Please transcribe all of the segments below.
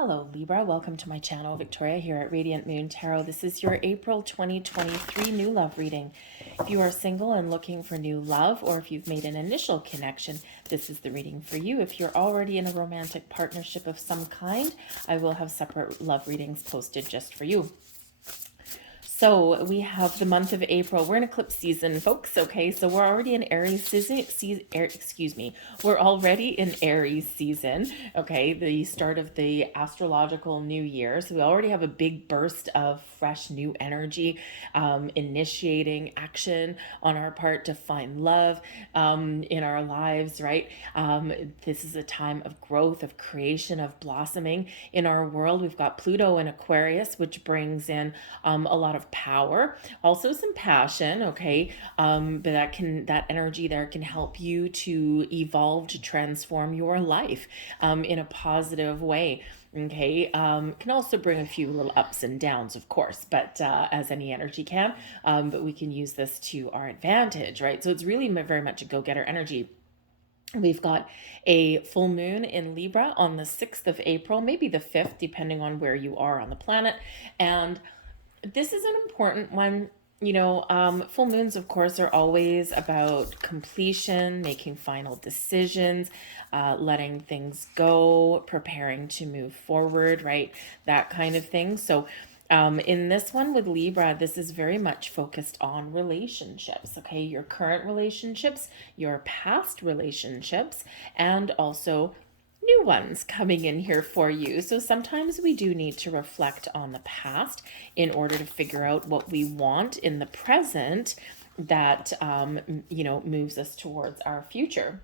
Hello Libra, welcome to my channel. Victoria here at Radiant Moon Tarot. This is your April 2023 new love reading. If you are single and looking for new love, or if you've made an initial connection, this is the reading for you. If you're already in a romantic partnership of some kind, I will have separate love readings posted just for you. So we have the month of April. We're in eclipse season, folks. Okay, so we're already in Aries season. We're already in Aries season. Okay, the start of the astrological new year. So we already have a big burst of fresh new energy, initiating action on our part to find love in our lives. Right. This is a time of growth, of creation, of blossoming in our world. We've got Pluto in Aquarius, which brings in a lot of power, also some passion. Okay, but that energy there can help you to evolve, to transform your life in a positive way. Okay, can also bring a few little ups and downs, of course, but as any energy can. But we can use this to our advantage, right? So it's really very much a go-getter energy. We've got a full moon in Libra on the 6th of April, maybe the 5th, depending on where you are on the planet. And this is an important one. Full moons, of course, are always about completion, making final decisions, letting things go, preparing to move forward, right? That kind of thing. So in this one with Libra, this is very much focused on relationships, okay? Your current relationships, your past relationships, and also new ones coming in here for you. So sometimes we do need to reflect on the past in order to figure out what we want in the present that, moves us towards our future.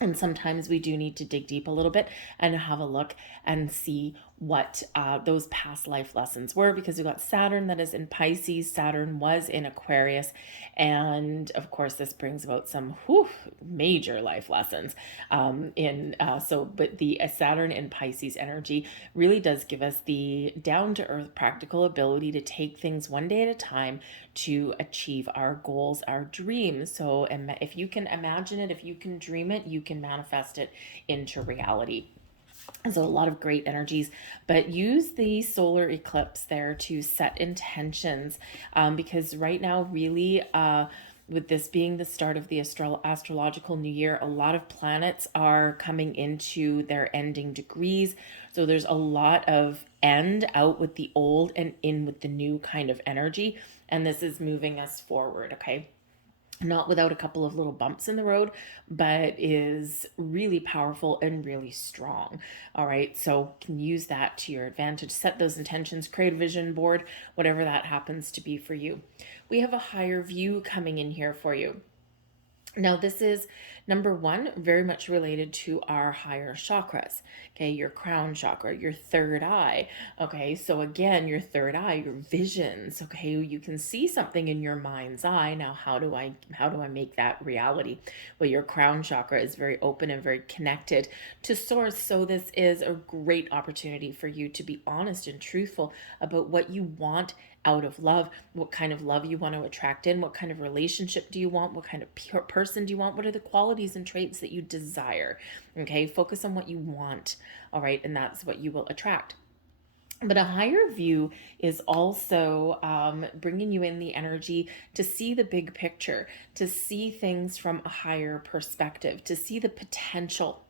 And sometimes we do need to dig deep a little bit and have a look and see what those past life lessons were, because we've got Saturn that is in Pisces. Saturn was in Aquarius. And of course, this brings about some major life lessons but the Saturn in Pisces energy really does give us the down-to-earth practical ability to take things one day at a time to achieve our goals, our dreams. So if you can imagine it, if you can dream it, you can manifest it into reality. So a lot of great energies, but use the solar eclipse there to set intentions, because right now, really, with this being the start of the astrological new year, a lot of planets are coming into their ending degrees. So there's a lot of end out with the old and in with the new kind of energy. And this is moving us forward, okay? Not without a couple of little bumps in the road, but is really powerful and really strong. All right, so can use that to your advantage. Set those intentions, create a vision board, whatever that happens to be for you. We have a higher view coming in here for you. Now, this is number one, very much related to our higher chakras. Okay, your crown chakra, your third eye. Okay, so again, your third eye, your visions. Okay, you can see something in your mind's eye. Now, how do I make that reality? Well, your crown chakra is very open and very connected to source. So this is a great opportunity for you to be honest and truthful about what you want out of love, what kind of love you want to attract in, what kind of relationship do you want, what kind of person do you want, what are the qualities and traits that you desire. Okay, focus on what you want. All right, and that's what you will attract. But a higher view is also bringing you in the energy to see the big picture, to see things from a higher perspective, to see the potential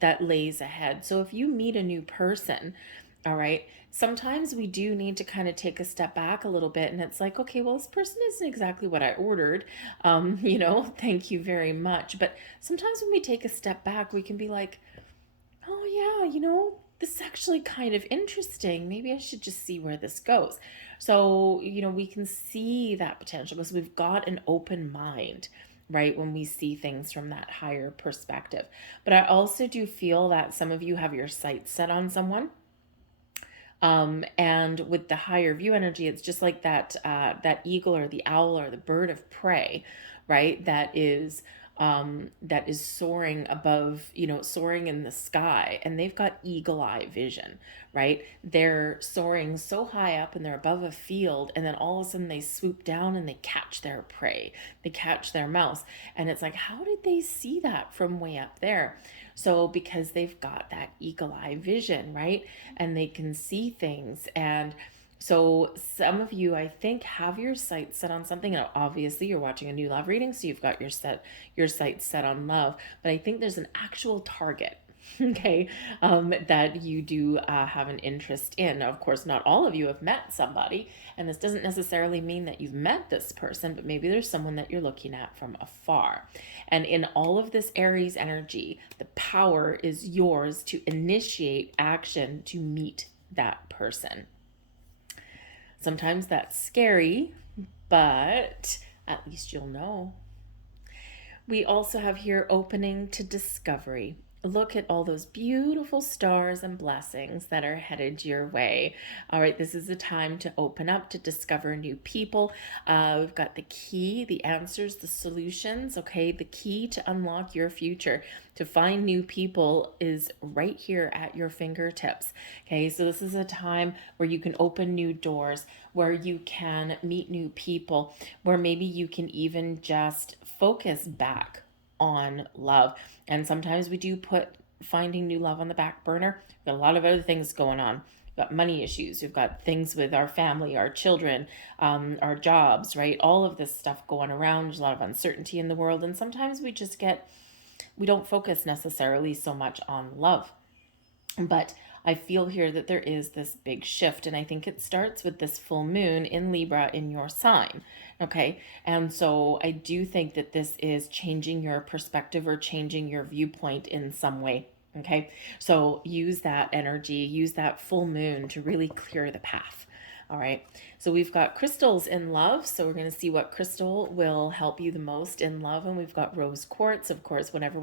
that lays ahead. So if you meet a new person, all right, sometimes we do need to kind of take a step back a little bit, and it's like, okay, well, this person isn't exactly what I ordered. Thank you very much. But sometimes when we take a step back, we can be like, oh yeah, this is actually kind of interesting. Maybe I should just see where this goes. So, we can see that potential because we've got an open mind, right? When we see things from that higher perspective. But I also do feel that some of you have your sights set on someone. And with the higher view energy, it's just like that eagle or the owl or the bird of prey, right? That is that is soaring above, soaring in the sky, and they've got eagle eye vision, right? They're soaring so high up and they're above a field, and then all of a sudden they swoop down and they catch their prey, they catch their mouse. And it's like, how did they see that from way up there? So, because they've got that eagle eye vision, right? And they can see things. And so some of you, I think, have your sights set on something. Now, obviously, you're watching a new love reading, so you've got your sights set on love. But I think there's an actual target, okay, that you do have an interest in. Now, of course, not all of you have met somebody, and this doesn't necessarily mean that you've met this person, but maybe there's someone that you're looking at from afar. And in all of this Aries energy, the power is yours to initiate action to meet that person. Sometimes that's scary, but at least you'll know. We also have here opening to discovery. Look at all those beautiful stars and blessings that are headed your way. All right, this is the time to open up, to discover new people. We've got the key, the answers, the solutions, okay? The key to unlock your future, to find new people, is right here at your fingertips, okay? So this is a time where you can open new doors, where you can meet new people, where maybe you can even just focus back on love. And sometimes we do put finding new love on the back burner. We've got a lot of other things going on. We've got money issues. We've got things with our family, our children, our jobs, right? All of this stuff going around. There's a lot of uncertainty in the world. And sometimes we don't focus necessarily so much on love. But I feel here that there is this big shift, and I think it starts with this full moon in Libra in your sign, okay? And so I do think that this is changing your perspective or changing your viewpoint in some way, okay? So use that energy, use that full moon to really clear the path. All right, so we've got crystals in love. So we're going to see what crystal will help you the most in love. And we've got rose quartz, of course, whenever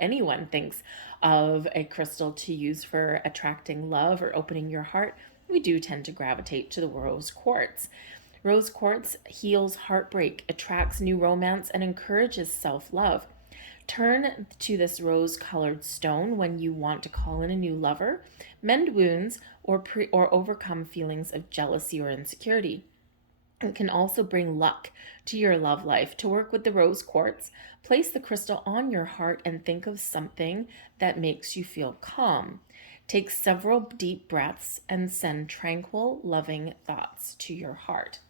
anyone thinks of a crystal to use for attracting love or opening your heart, we do tend to gravitate to the rose quartz. Rose quartz heals heartbreak, attracts new romance, and encourages self-love. Turn to this rose-colored stone when you want to call in a new lover, mend wounds, or overcome feelings of jealousy or insecurity. It can also bring luck to your love life. To work with the rose quartz, place the crystal on your heart and think of something that makes you feel calm. Take several deep breaths and send tranquil, loving thoughts to your heart.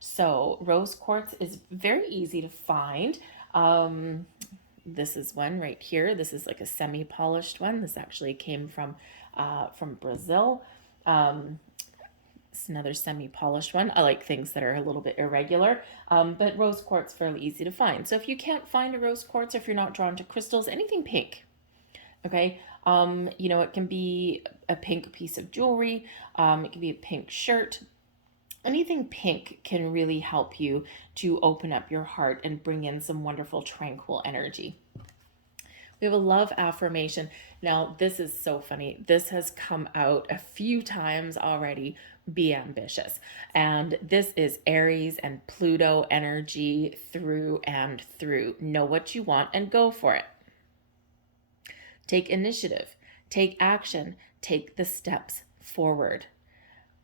So rose quartz is very easy to find. This is one right here. This is like a semi-polished one. This actually came from Brazil. It's another semi-polished one. I like things that are a little bit irregular, but rose quartz fairly easy to find. So if you can't find a rose quartz, if you're not drawn to crystals, anything pink, okay? It can be a pink piece of jewelry. It can be a pink shirt. Anything pink can really help you to open up your heart and bring in some wonderful, tranquil energy. We have a love affirmation. Now, this is so funny. This has come out a few times already. Be ambitious. And this is Aries and Pluto energy through and through. Know what you want and go for it. Take initiative. Take action. Take the steps forward.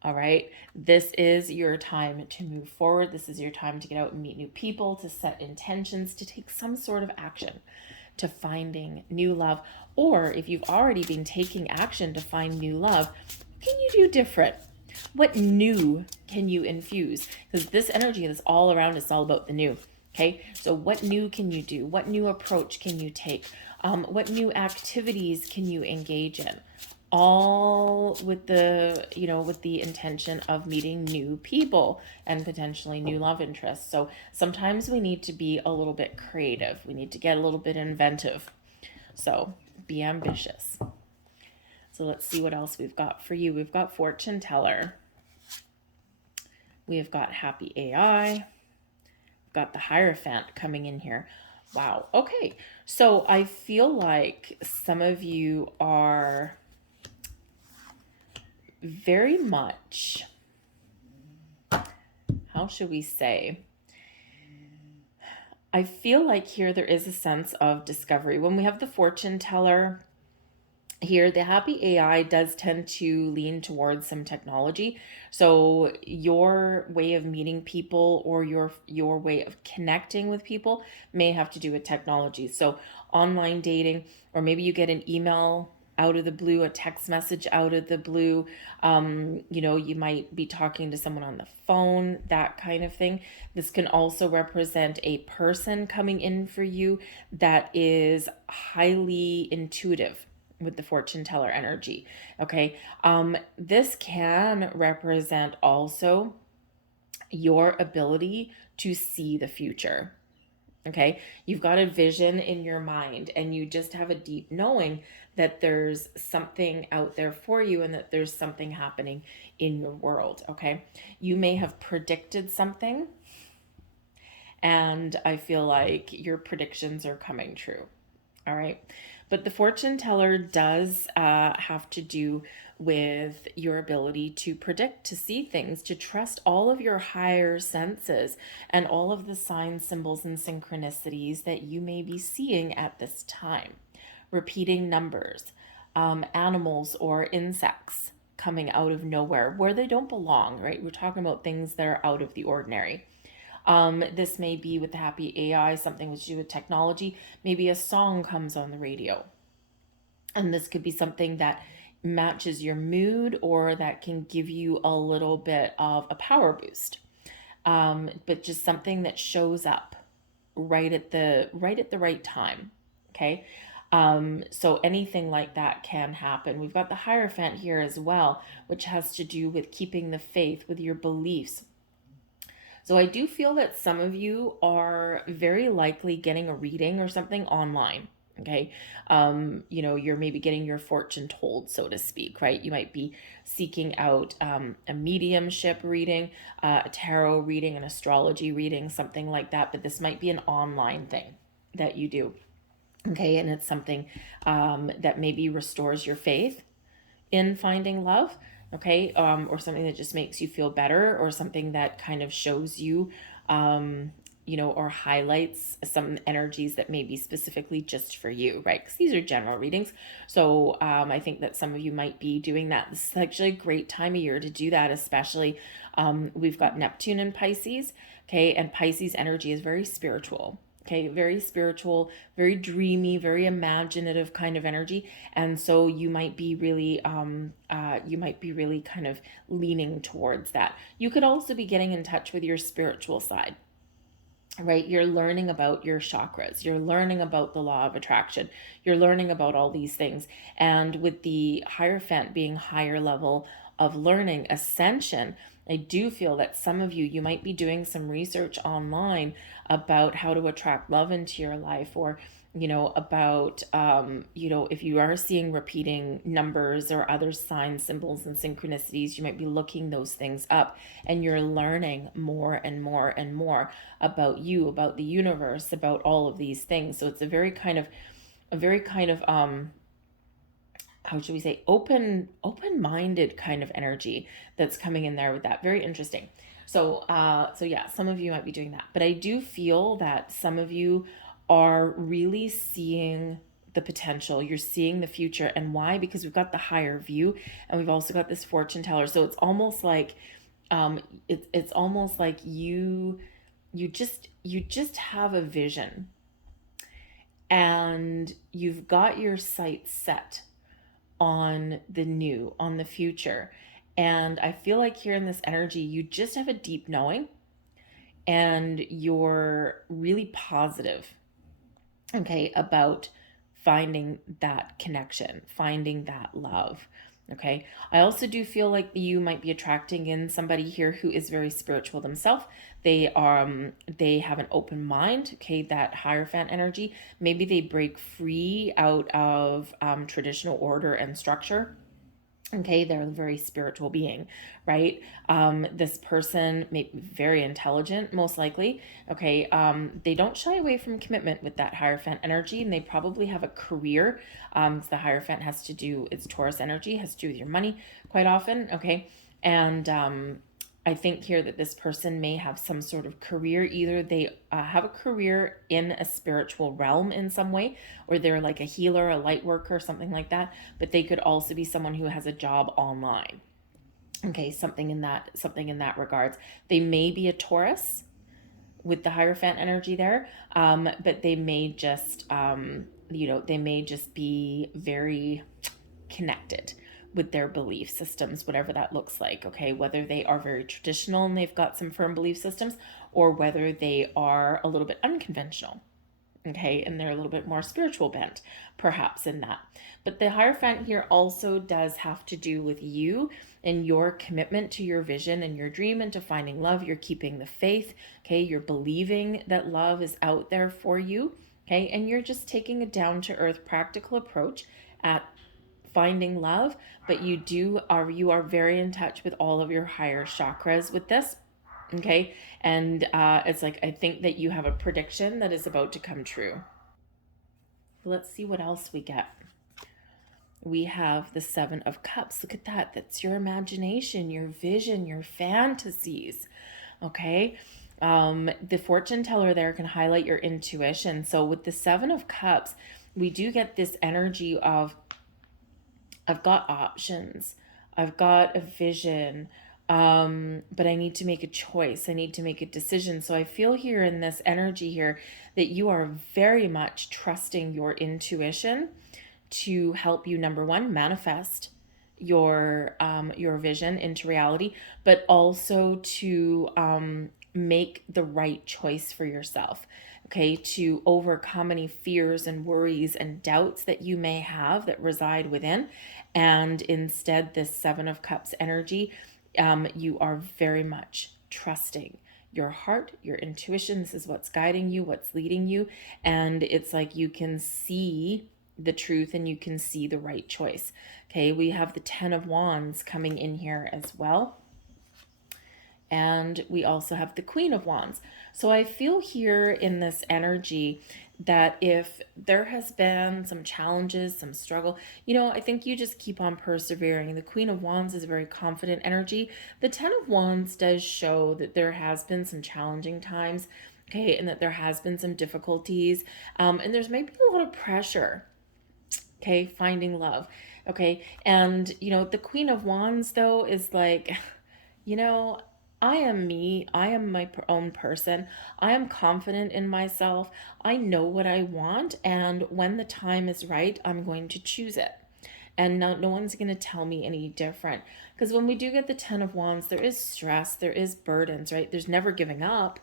All right, this is your time to move forward. This is your time to get out and meet new people, to set intentions, to take some sort of action to finding new love. Or if you've already been taking action to find new love, what can you do different? What new can you infuse? Because this energy is all around, it's all about the new. Okay, so what new can you do? What new approach can you take? What new activities can you engage in? All with the intention of meeting new people and potentially new love interests. So sometimes we need to be a little bit creative. We need to get a little bit inventive. So be ambitious. So let's see what else we've got for you. We've got fortune teller. We've got happy AI. We've got the Hierophant coming in here. Wow. Okay. So I feel like some of you are very much, how should we say, I feel like here there is a sense of discovery. When we have the fortune teller here, the happy AI does tend to lean towards some technology. So your way of meeting people or your way of connecting with people may have to do with technology. So online dating, or maybe you get an email out of the blue, a text message out of the blue. You might be talking to someone on the phone, that kind of thing. This can also represent a person coming in for you that is highly intuitive with the fortune teller energy. Okay. This can represent also your ability to see the future. Okay. You've got a vision in your mind and you just have a deep knowing that there's something out there for you and that there's something happening in your world. Okay. You may have predicted something, and I feel like your predictions are coming true. All right. But the fortune teller does have to do with your ability to predict, to see things, to trust all of your higher senses and all of the signs, symbols, and synchronicities that you may be seeing at this time. Repeating numbers, animals or insects coming out of nowhere where they don't belong, right? We're talking about things that are out of the ordinary. This may be with the happy AI, something to do with technology. Maybe a song comes on the radio. And this could be something that matches your mood or that can give you a little bit of a power boost. But just something that shows up right at the right time. Okay. So anything like that can happen. We've got the Hierophant here as well, which has to do with keeping the faith with your beliefs. So I do feel that some of you are very likely getting a reading or something online. Okay. You're maybe getting your fortune told, so to speak, right? You might be seeking out a mediumship reading, a tarot reading, an astrology reading, something like that. But this might be an online thing that you do. Okay. And it's something that maybe restores your faith in finding love. Okay. Or something that just makes you feel better, or something that kind of shows you, or highlights some energies that may be specifically just for you, right? Because these are general readings. So I think that some of you might be doing that. This is actually a great time of year to do that, especially we've got Neptune in Pisces. Okay. And Pisces energy is very spiritual. Okay, very spiritual, very dreamy, very imaginative kind of energy, and so you might be really, kind of leaning towards that. You could also be getting in touch with your spiritual side, right? You're learning about your chakras, you're learning about the law of attraction, you're learning about all these things, and with the Hierophant being higher level of learning, ascension, I do feel that some of you might be doing some research online about how to attract love into your life, or about if you are seeing repeating numbers or other signs, symbols, and synchronicities, you might be looking those things up, and you're learning more and more and more about you, about the universe, about all of these things. So it's a very kind of how should we say, open-minded kind of energy that's coming in there with that. Very interesting. So yeah, some of you might be doing that, but I do feel that some of you are really seeing the potential. You're seeing the future. And why? Because we've got the higher view, and we've also got this fortune teller. So it's almost like it's almost like you just have a vision, and you've got your sights set on the new, on the future. And I feel like here in this energy, you just have a deep knowing, and you're really positive, okay, about finding that connection, finding that love. Okay. I also do feel like you might be attracting in somebody here who is very spiritual themselves. They have an open mind. Okay. That Hierophant energy. Maybe they break free out of traditional order and structure. Okay, they're a very spiritual being, right? This person may be very intelligent, most likely. Okay, they don't shy away from commitment with that Hierophant energy, and they probably have a career. The Hierophant has to do, it's Taurus energy, has to do with your money quite often. Okay, and I think here that this person may have some sort of career. Either they have a career in a spiritual realm in some way, or they're like a healer, a light worker, something like that. But they could also be someone who has a job online. Okay, something in that regards. They may be a Taurus with the Hierophant energy there, but they may just, they may just be very connected with their belief systems, whatever that looks like. Okay, whether they are very traditional and they've got some firm belief systems, or whether they are a little bit unconventional. Okay, and they're a little bit more spiritual bent, perhaps, in that. But the Hierophant here also does have to do with you and your commitment to your vision and your dream and to finding love. You're keeping the faith. Okay, you're believing that love is out there for you. Okay, and you're just taking a down to earth, practical approach at finding love. But you are very in touch with all of your higher chakras with this. Okay, and it's like, I think that you have a prediction that is about to come true. Let's see what else we get. We have the Seven of Cups. Look at that. That's your imagination, your vision, your fantasies. Okay, the fortune teller there can highlight your intuition. So with the Seven of Cups, we do get this energy of, I've got options, I've got a vision, but I need to make a choice. I need to make a decision. So I feel here in this energy here that you are very much trusting your intuition to help you, number one, manifest your vision into reality, but also to make the right choice for yourself. Okay, to overcome any fears and worries and doubts that you may have that reside within. And instead, this Seven of Cups energy, you are very much trusting your heart, your intuition. This is what's guiding you, what's leading you. And it's like you can see the truth and you can see the right choice. Okay, we have the Ten of Wands coming in here as well. And we also have the Queen of Wands. So I feel here in this energy that if there has been some challenges, some struggle, I think you just keep on persevering. The Queen of Wands is a very confident energy. The Ten of Wands does show that there has been some challenging times, okay, and that there has been some difficulties, and there's maybe a lot of pressure, okay, finding love, okay. And, the Queen of Wands, though, is like, I am me. I am my own person. I am confident in myself. I know what I want. And when the time is right, I'm going to choose it. And no one's going to tell me any different. Because when we do get the Ten of Wands, there is stress, there is burdens, right? There's never giving up.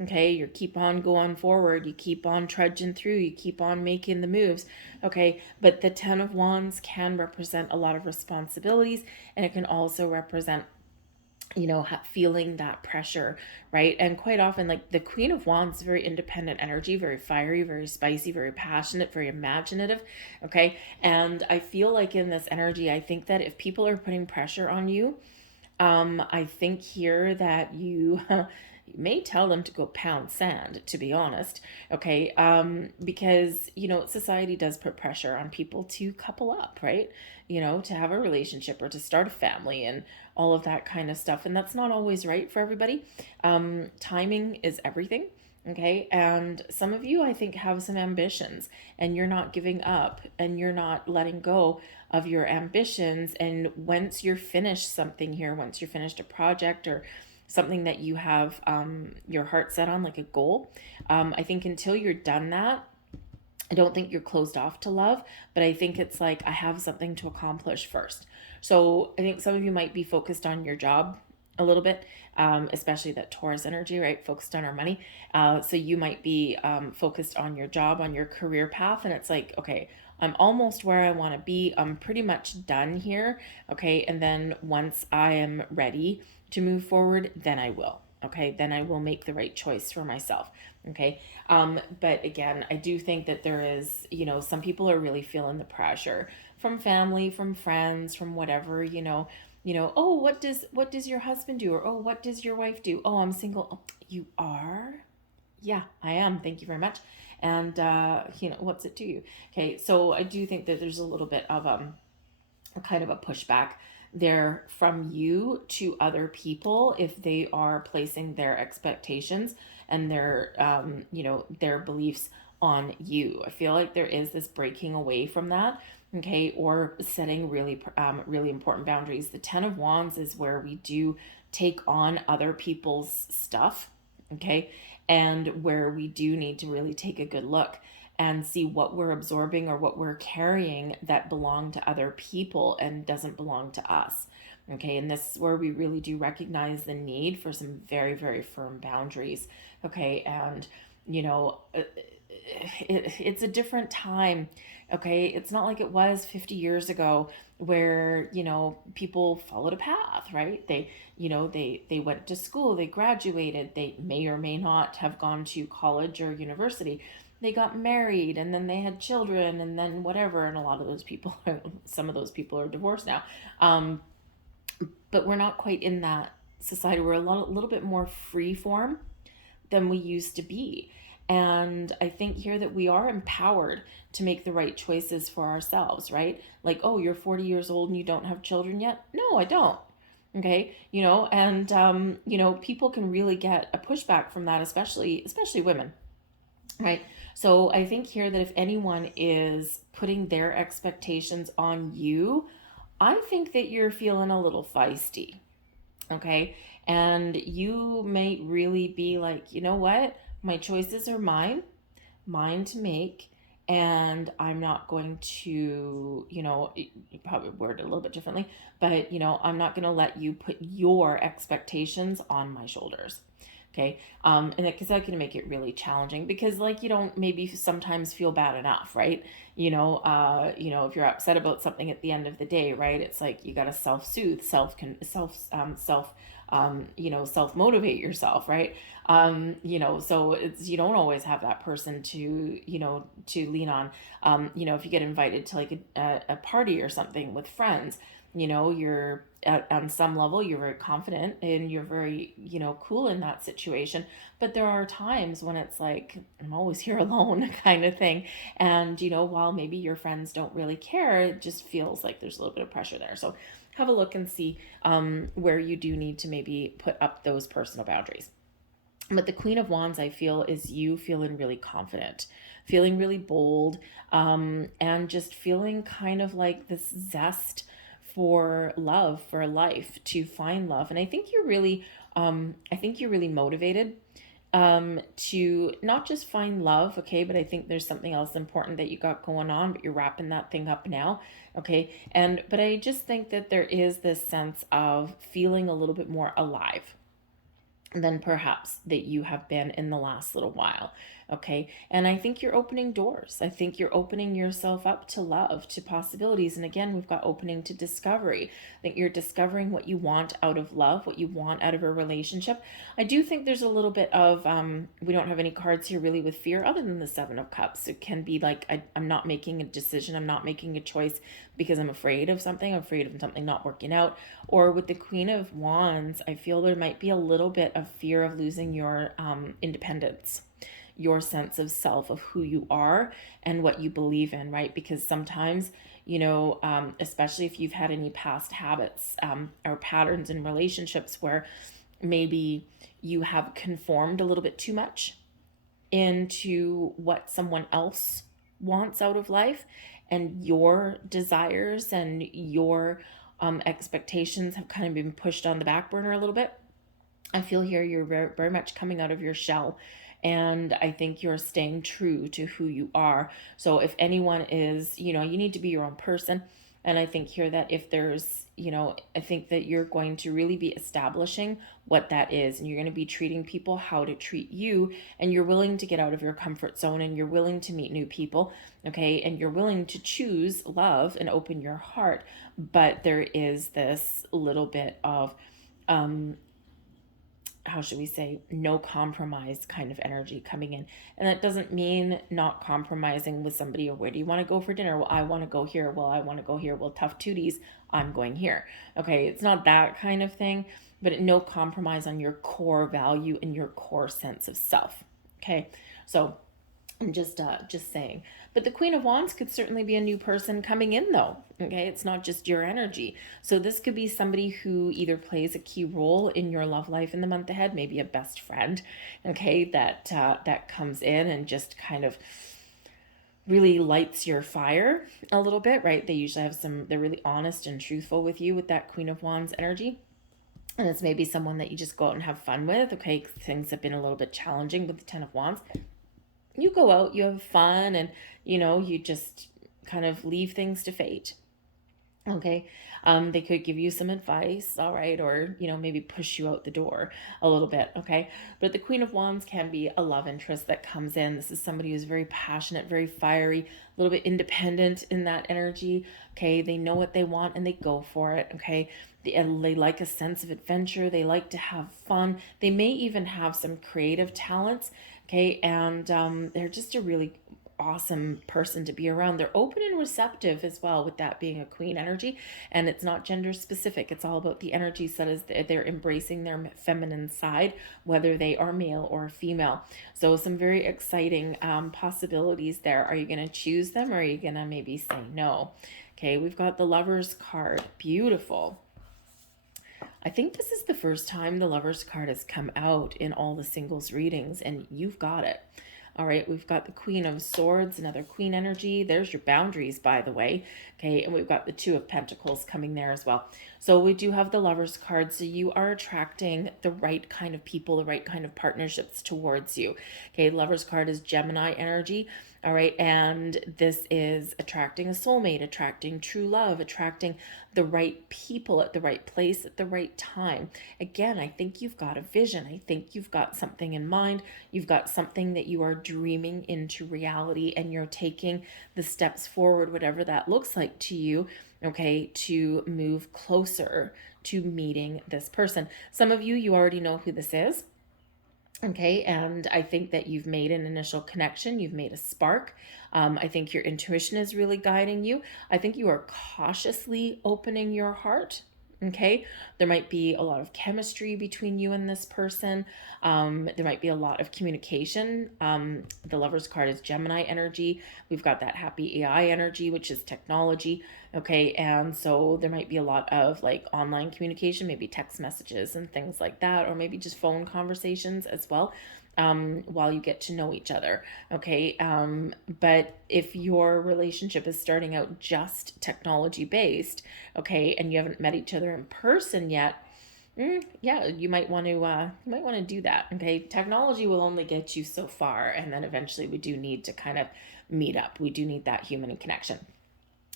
Okay, you keep on going forward, you keep on trudging through, you keep on making the moves. Okay, but the Ten of Wands can represent a lot of responsibilities, and it can also represent feeling that pressure, right? And quite often, like the Queen of Wands, very independent energy, very fiery, very spicy, very passionate, very imaginative, okay? And I feel like in this energy, I think that if people are putting pressure on you, I think here that you you may tell them to go pound sand, to be honest, okay? Because, society does put pressure on people to couple up, right? To have a relationship or to start a family and all of that kind of stuff. And that's not always right for everybody. Timing is everything. Okay. And some of you, I think, have some ambitions and you're not giving up and you're not letting go of your ambitions. And once you're finished something here, once you're finished a project or something that you have your heart set on, like a goal, I think until you're done that, I don't think you're closed off to love, but I think it's like, I have something to accomplish first. So I think some of you might be focused on your job a little bit, especially that Taurus energy, right? Focused on our money. So you might be focused on your job, on your career path. And it's like, okay, I'm almost where I want to be. I'm pretty much done here. Okay. And then once I am ready to move forward, then I will. Okay. Then I will make the right choice for myself. Okay. But again, I do think that there is, some people are really feeling the pressure from family, from friends, from whatever, oh, what does your husband do? Or, oh, what does your wife do? Oh, I'm single. Oh, you are? Yeah, I am. Thank you very much. And, what's it to you? Okay. So I do think that there's a little bit of, a kind of a pushback They're from you to other people if they are placing their expectations and their, their beliefs on you. I feel like there is this breaking away from that, okay, or setting really important boundaries. The Ten of Wands is where we do take on other people's stuff, okay, and where we do need to really take a good look and see what we're absorbing or what we're carrying that belong to other people and doesn't belong to us. Okay, and this is where we really do recognize the need for some very, very firm boundaries. Okay, and it's a different time. Okay, it's not like it was 50 years ago where people followed a path, right? They went to school, they graduated, they may or may not have gone to college or university, they got married, and then they had children, and then whatever. And a lot of those people, some of those people are divorced now. But we're not quite in that society. We're a little bit more free form than we used to be. And I think here that we are empowered to make the right choices for ourselves, right? Like, oh, you're 40 years old and you don't have children yet? No, I don't. Okay, and people can really get a pushback from that, especially women, right? So I think here that if anyone is putting their expectations on you, I think that you're feeling a little feisty, okay? And you may really be like, you know what? My choices are mine to make. And I'm not going to, you probably word it a little bit differently, but, I'm not going to let you put your expectations on my shoulders. Okay. And because that can make it really challenging because you don't maybe sometimes feel bad enough, right? If you're upset about something at the end of the day, right? It's like you got to self-soothe, self-motivate yourself, right? So you don't always have that person to lean on. If you get invited to like a party or something with friends, you're on some level, you're very confident and you're very, cool in that situation. But there are times when it's like, I'm always here alone kind of thing. And, while maybe your friends don't really care, it just feels like there's a little bit of pressure there. So have a look and see where you do need to maybe put up those personal boundaries. But the Queen of Wands, I feel, is you feeling really confident, feeling really bold, and just feeling kind of like this zest for love, for life, to find love. And I think you're really, motivated to not just find love, okay, but I think there's something else important that you got going on, but you're wrapping that thing up now, okay. But I just think that there is this sense of feeling a little bit more alive than perhaps that you have been in the last little while. Okay. And I think you're opening doors. I think you're opening yourself up to love, to possibilities. And again, we've got opening to discovery. I think you're discovering what you want out of love, what you want out of a relationship. I do think there's a little bit of, we don't have any cards here really with fear other than the Seven of Cups. It can be like, I'm not making a decision. I'm not making a choice because I'm afraid of something. I'm afraid of something not working out. Or with the Queen of Wands, I feel there might be a little bit of fear of losing your independence, your sense of self, of who you are and what you believe in, right? Because sometimes, especially if you've had any past habits or patterns in relationships where maybe you have conformed a little bit too much into what someone else wants out of life, and your desires and your expectations have kind of been pushed on the back burner a little bit. I feel here you're very, very much coming out of your shell. And I think you're staying true to who you are. So if anyone is, you need to be your own person. And I think here that if there's, I think that you're going to really be establishing what that is. And you're going to be treating people how to treat you. And you're willing to get out of your comfort zone and you're willing to meet new people. Okay. And you're willing to choose love and open your heart. But there is this little bit of, how should we say, no compromise kind of energy coming in. And that doesn't mean not compromising with somebody, or where do you want to go for dinner? Well, I want to go here. Well, I want to go here. Well, tough tooties, I'm going here. Okay, it's not that kind of thing, but no compromise on your core value and your core sense of self. Okay, so I'm just saying. But the Queen of Wands could certainly be a new person coming in, though. Okay, it's not just your energy. So this could be somebody who either plays a key role in your love life in the month ahead, maybe a best friend, okay, that comes in and just kind of really lights your fire a little bit, right? They usually have they're really honest and truthful with you with that Queen of Wands energy. And it's maybe someone that you just go out and have fun with. Okay, things have been a little bit challenging with the Ten of Wands. You go out, you have fun, and you just kind of leave things to fate. Okay. They could give you some advice, all right, or maybe push you out the door a little bit. Okay. But the Queen of Wands can be a love interest that comes in. This is somebody who's very passionate, very fiery, a little bit independent in that energy. Okay. They know what they want and they go for it. Okay. They like a sense of adventure. They like to have fun. They may even have some creative talents. Okay. And they're just a really awesome person to be around. They're open and receptive as well, with that being a queen energy. And it's not gender specific. It's all about the energy set as they're embracing their feminine side, whether they are male or female. So some very exciting possibilities there. Are you going to choose them, or are you going to maybe say no? Okay, we've got the Lovers card. Beautiful. I think this is the first time the Lovers card has come out in all the singles readings, and you've got it. All right, we've got the Queen of Swords, another queen energy. There's your boundaries, by the way. Okay, and we've got the Two of Pentacles coming there as well. So we do have the Lovers card. So you are attracting the right kind of people, the right kind of partnerships towards you. Okay, Lovers card is Gemini energy. All right, and this is attracting a soulmate, attracting true love, attracting the right people at the right place at the right time. Again, I think you've got a vision. I think you've got something in mind. You've got something that you are dreaming into reality, and you're taking the steps forward, whatever that looks like to you, okay, to move closer to meeting this person. Some of you already know who this is. Okay, and I think that you've made an initial connection. You've made a spark. I think your intuition is really guiding you. I think you are cautiously opening your heart. Okay, there might be a lot of chemistry between you and this person. There might be a lot of communication. The Lovers card is Gemini energy. We've got that happy AI energy, which is technology. Okay, and so there might be a lot of like online communication, maybe text messages and things like that, or maybe just phone conversations as well, while you get to know each other. Okay, but if your relationship is starting out just technology based, okay, and you haven't met each other in person yet, yeah, you might want to do that. Okay, technology will only get you so far, and then eventually we do need to kind of meet up. We do need that human connection.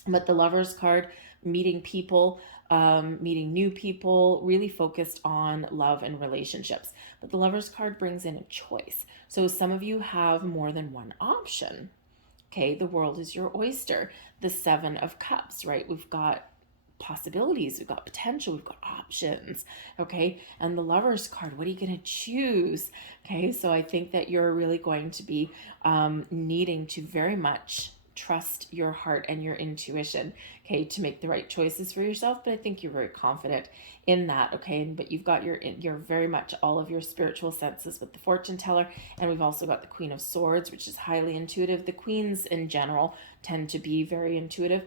But the Lovers card, meeting people, meeting new people, really focused on love and relationships. But the Lovers card brings in a choice. So some of you have more than one option. Okay, the world is your oyster. The Seven of Cups, right? We've got possibilities, we've got potential, we've got options. Okay, and the Lovers card, what are you going to choose? Okay, so I think that you're really going to be needing to very much trust your heart and your intuition, okay, to make the right choices for yourself. But I think you're very confident in that. Okay, but you've got your very much all of your spiritual senses with the Fortune Teller, and we've also got the Queen of Swords, which is highly intuitive. The queens in general tend to be very intuitive,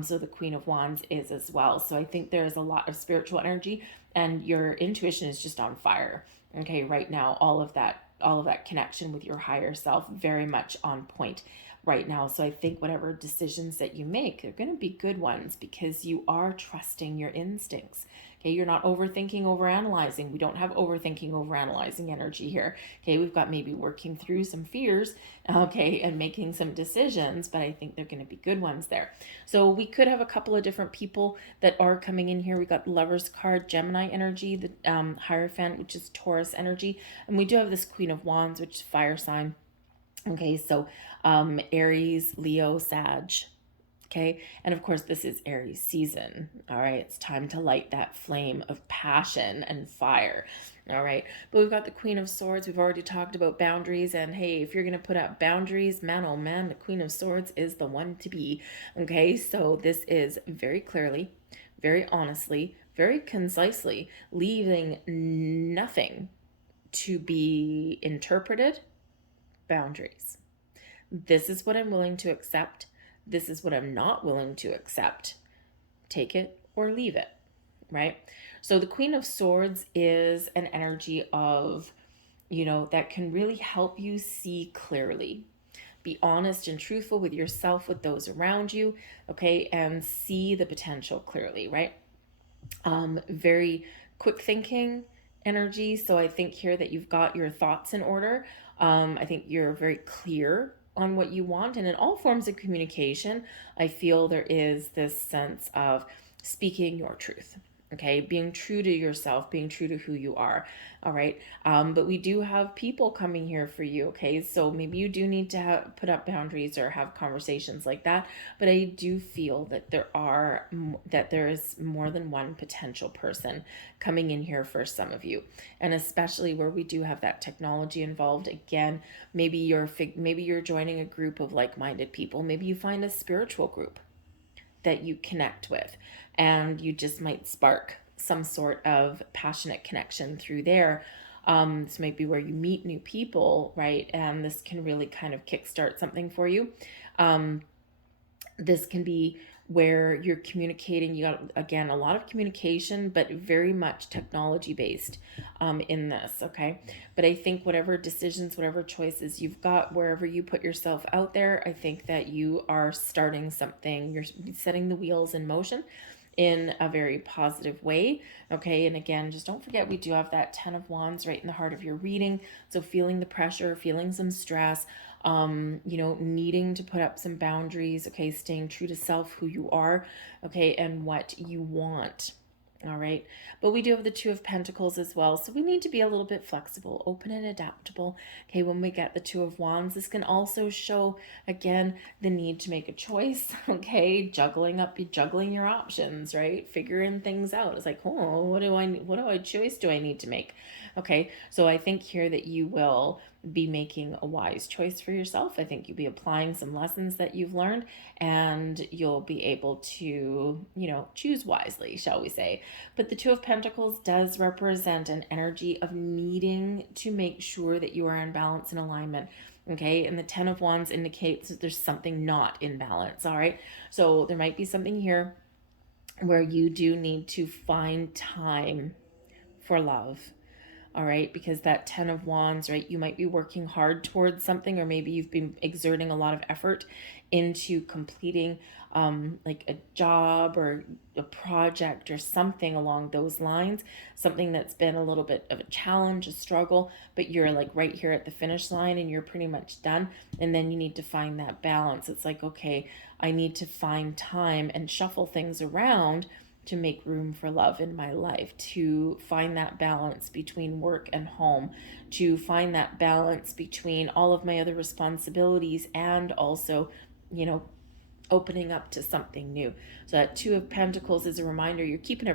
so the Queen of Wands is as well. So I think there is a lot of spiritual energy, and your intuition is just on fire. Okay, right now, all of that connection with your higher self, very much on point right now. So I think whatever decisions that you make, they're going to be good ones, because you are trusting your instincts. Okay, you're not overthinking, overanalyzing. We don't have overthinking, overanalyzing energy here. Okay, we've got maybe working through some fears, okay, and making some decisions, but I think they're going to be good ones there. So we could have a couple of different people that are coming in here. We got the Lovers card, Gemini energy, the Hierophant, which is Taurus energy, and we do have this Queen of Wands, which is fire sign. Okay, so Aries, Leo, Sag. Okay, and of course this is Aries season. All right, it's time to light that flame of passion and fire. All right, but we've got the Queen of Swords. We've already talked about boundaries, and hey, if you're going to put up boundaries, man, oh man, the Queen of Swords is the one to be. Okay, so this is very clearly, very honestly, very concisely leaving nothing to be interpreted. Boundaries. This is what I'm willing to accept. This is what I'm not willing to accept. Take it or leave it, right? So the Queen of Swords is an energy of, that can really help you see clearly. Be honest and truthful with yourself, with those around you, okay, and see the potential clearly, right? Very quick thinking energy. So I think here that you've got your thoughts in order. I think you're very clear on what you want. And in all forms of communication, I feel there is this sense of speaking your truth. Okay, being true to yourself, being true to who you are. All right. But we do have people coming here for you. Okay. So maybe you do need to put up boundaries or have conversations like that. But I do feel that there is more than one potential person coming in here for some of you. And especially where we do have that technology involved. Again, maybe you're joining a group of like-minded people. Maybe you find a spiritual group that you connect with, and you just might spark some sort of passionate connection through there. This might be where you meet new people, right? And this can really kind of kickstart something for you. This can be where you're communicating. You got, again, a lot of communication, but very much technology based in this, okay? But I think whatever decisions, whatever choices you've got, wherever you put yourself out there, I think that you are starting something. You're setting the wheels in motion in a very positive way, okay? And again, just don't forget, we do have that 10 of Wands right in the heart of your reading. So feeling the pressure, feeling some stress, needing to put up some boundaries, okay? Staying true to self, who you are, okay? And what you want. All right. But we do have the Two of Pentacles as well. So we need to be a little bit flexible, open and adaptable. Okay. When we get the Two of Wands, this can also show, again, the need to make a choice. Okay. Juggling your options, right? Figuring things out. It's like, oh, what choice do I need to make? Okay. So I think here that you will be making a wise choice for yourself. I think you'll be applying some lessons that you've learned, and you'll be able to, choose wisely, shall we say. But the Two of Pentacles does represent an energy of needing to make sure that you are in balance and alignment. Okay. And the 10 of Wands indicates that there's something not in balance. All right. So there might be something here where you do need to find time for love. All right, because that 10 of Wands, right, you might be working hard towards something, or maybe you've been exerting a lot of effort into completing like a job or a project or something along those lines, something that's been a little bit of a challenge, a struggle, but you're like right here at the finish line and you're pretty much done. And then you need to find that balance. It's like, okay, I need to find time and shuffle things around to make room for love in my life, to find that balance between work and home, to find that balance between all of my other responsibilities and also, opening up to something new. So that Two of Pentacles is a reminder you're keeping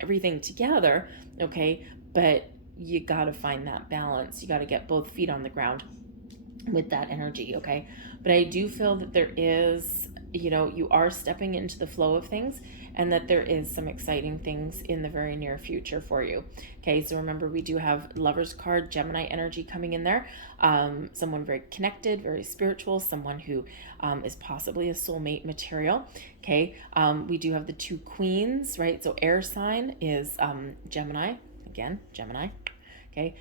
everything together, okay? But you got to find that balance. You got to get both feet on the ground with that energy, okay? But I do feel that there is, you are stepping into the flow of things, and that there is some exciting things in the very near future for you. Okay, so remember, we do have Lover's card, Gemini energy coming in there. Someone very connected, very spiritual, someone who is possibly a soulmate material. Okay, we do have the two queens, right? So air sign is Gemini, again, Gemini. Okay,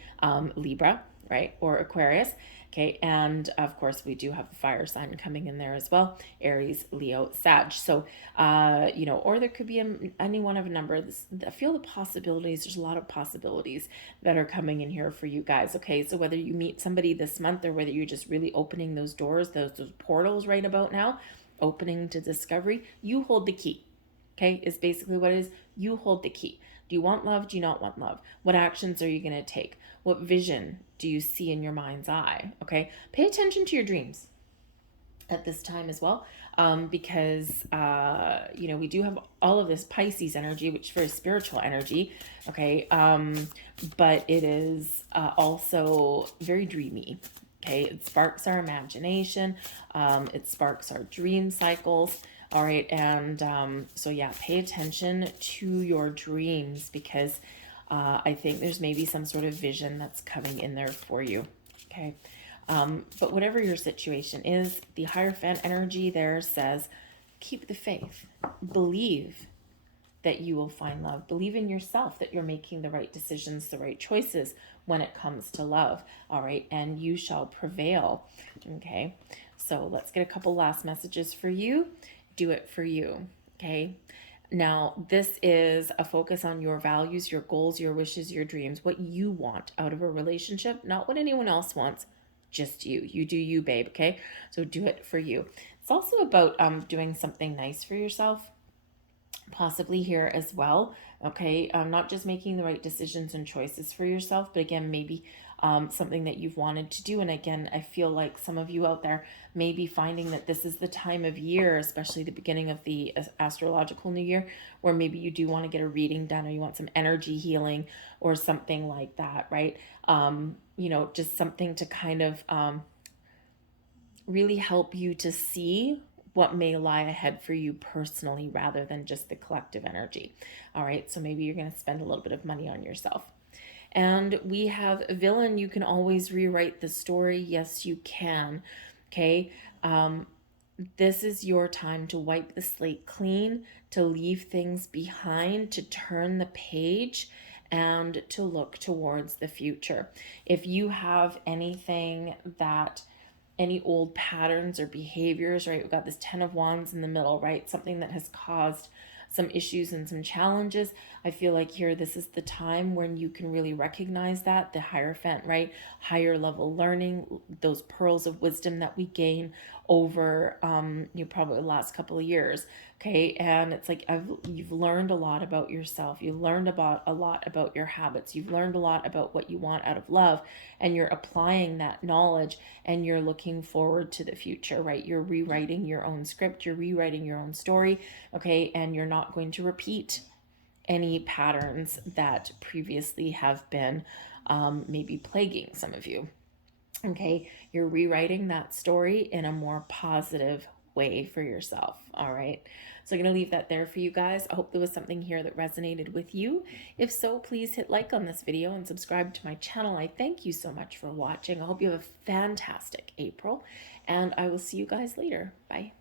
Libra, right? Or Aquarius. Okay, and of course we do have the fire sign coming in there as well, Aries, Leo, Sag. So, or there could be any one of a number. I feel the possibilities, there's a lot of possibilities that are coming in here for you guys. Okay, so whether you meet somebody this month or whether you're just really opening those doors, those portals right about now, opening to discovery, you hold the key. Okay, is basically what it is. You hold the key. Do you want love? Do you not want love? What actions are you going to take? What vision do you see in your mind's eye? Okay, pay attention to your dreams at this time as well, because we do have all of this Pisces energy, which is very spiritual energy. Okay, but it is also very dreamy. Okay, it sparks our imagination. It sparks our dream cycles. All right, and so yeah, pay attention to your dreams, because I think there's maybe some sort of vision that's coming in there for you. Okay, But whatever your situation is, the Hierophant energy there says, keep the faith. Believe that you will find love. Believe in yourself that you're making the right decisions, the right choices when it comes to love. All right. And you shall prevail. Okay. So let's get a couple last messages for you. Do it for you. Okay. Now, this is a focus on your values, your goals, your wishes, your dreams, what you want out of a relationship, not what anyone else wants, just you. You do you, babe, okay? So do it for you. It's also about doing something nice for yourself, possibly here as well, okay? Not just making the right decisions and choices for yourself, but again, maybe something that you've wanted to do. And again, I feel like some of you out there may be finding that this is the time of year, especially the beginning of the astrological new year, where maybe you do want to get a reading done, or you want some energy healing or something like that, right? You know, just something to kind of really help you to see what may lie ahead for you personally rather than just the collective energy. All right, so maybe you're going to spend a little bit of money on yourself. And we have a villain. You can always rewrite the story. Yes, you can. Okay. This is your time to wipe the slate clean, to leave things behind, to turn the page, and to look towards the future. If you have anything that any old patterns or behaviors, right? We've got this 10 of Wands in the middle, right? Something that has caused some issues and some challenges. I feel like here, this is the time when you can really recognize that, the Hierophant, right? Higher level learning, those pearls of wisdom that we gain over probably the last couple of years. Okay. And it's like, you've learned a lot about yourself. You've learned about a lot about your habits. You've learned a lot about what you want out of love, and you're applying that knowledge, and you're looking forward to the future, right? You're rewriting your own script. You're rewriting your own story. Okay. And you're not going to repeat any patterns that previously have been maybe plaguing some of you. Okay, you're rewriting that story in a more positive way for yourself. All right, so I'm going to leave that there for you guys. I hope there was something here that resonated with you. If so, please hit like on this video and subscribe to my channel. I thank you so much for watching. I hope you have a fantastic April, and I will see you guys later. Bye.